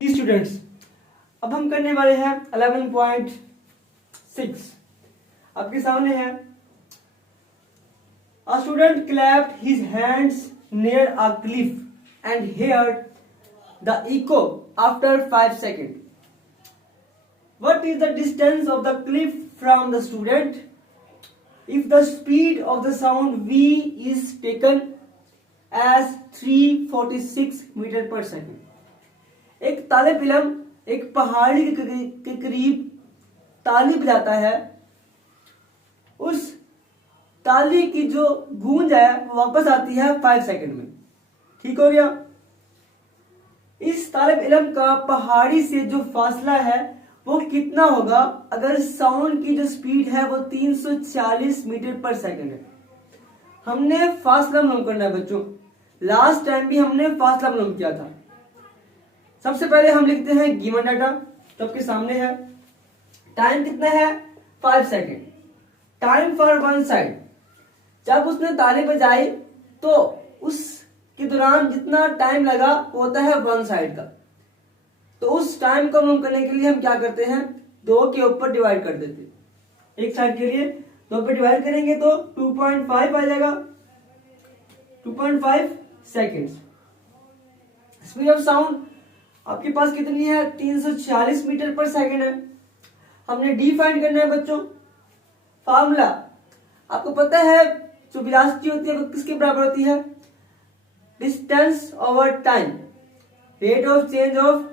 Students, अब हम करने वाले हैं 11.6। आपके सामने है A student clapped his hands near a cliff and heard the echo after 5 seconds. What is the distance of the cliff from the student? If the speed of the sound V is taken as 346 meter per second. एक तालिब इल्म एक पहाड़ी के करीब ताली बजाता है, उस ताली की जो गूंज है वो वापस आती है 5 सेकंड में। ठीक हो गया। इस तालिब इल्म का पहाड़ी से जो फासला है वो कितना होगा अगर साउंड की जो स्पीड है वो 340 मीटर पर सेकंड है। हमने फासला मालूम करना है बच्चों। लास्ट टाइम भी हमने फासला मालूम किया था। सबसे पहले हम लिखते हैं गिवन डाटा, तो आपके सामने है। टाइम कितना है 5 second. Time for one side, जब उसने ताली बजाई तो उसके दौरान जितना टाइम लगा वो होता है वन साइड का। तो उस टाइम को मालूम करने के लिए हम क्या करते हैं, 2 के ऊपर डिवाइड कर देते हैं। एक साइड के लिए 2 पे डिवाइड करेंगे तो 2.5 आ जाएगा, 2.5 सेकेंड्स। स्पीड ऑफ साउंड आपके पास कितनी है 340 मीटर पर सेकेंड है। हमने डी फाइंड करना है बच्चों। फार्मूला आपको पता है, जो वेलोसिटी होती है वो किसके बराबर होती है, distance over time, rate of change of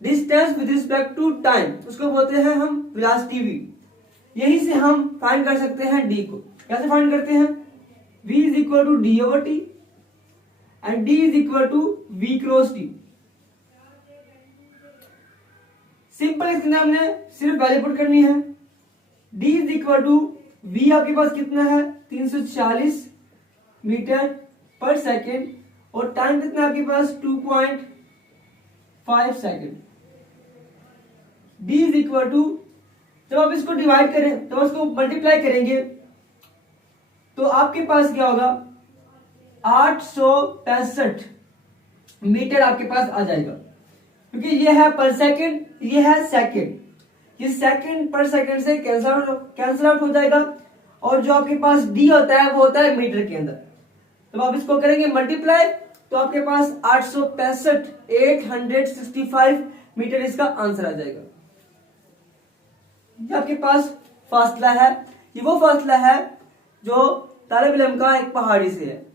distance with respect to time, उसको बोलते हैं हम वेलोसिटी वी। यही से हम फाइंड कर सकते हैं डी को। कैसे फाइंड करते हैं, v is equal to d over t and d is equal to v cross t. Simple, इसके हमने सिर्फ वैल्यू पुट करनी है। d is equal to v आपके पास कितना है 340 मीटर पर सेकेंड और टाइम कितना आपके पास 2.5 second. d is equal to, जब आप इसको डिवाइड करें तो इसको मल्टीप्लाई करेंगे तो आपके पास क्या होगा 865 मीटर आपके पास आ जाएगा, क्योंकि ये है पर सेकंड, ये है सेकंड। ये सेकंड पर सेकंड से कैंसिल आउट हो जाएगा और जो आपके पास डी होता है वो होता है मीटर के अंदर। तो आप इसको करेंगे मल्टीप्लाई तो आपके पास 865 मीटर इसका आंसर आ जाएगा। ये आपके पास फासला है, ये वो फासला है जो तालिब इल्म का एक पहाड़ी से है।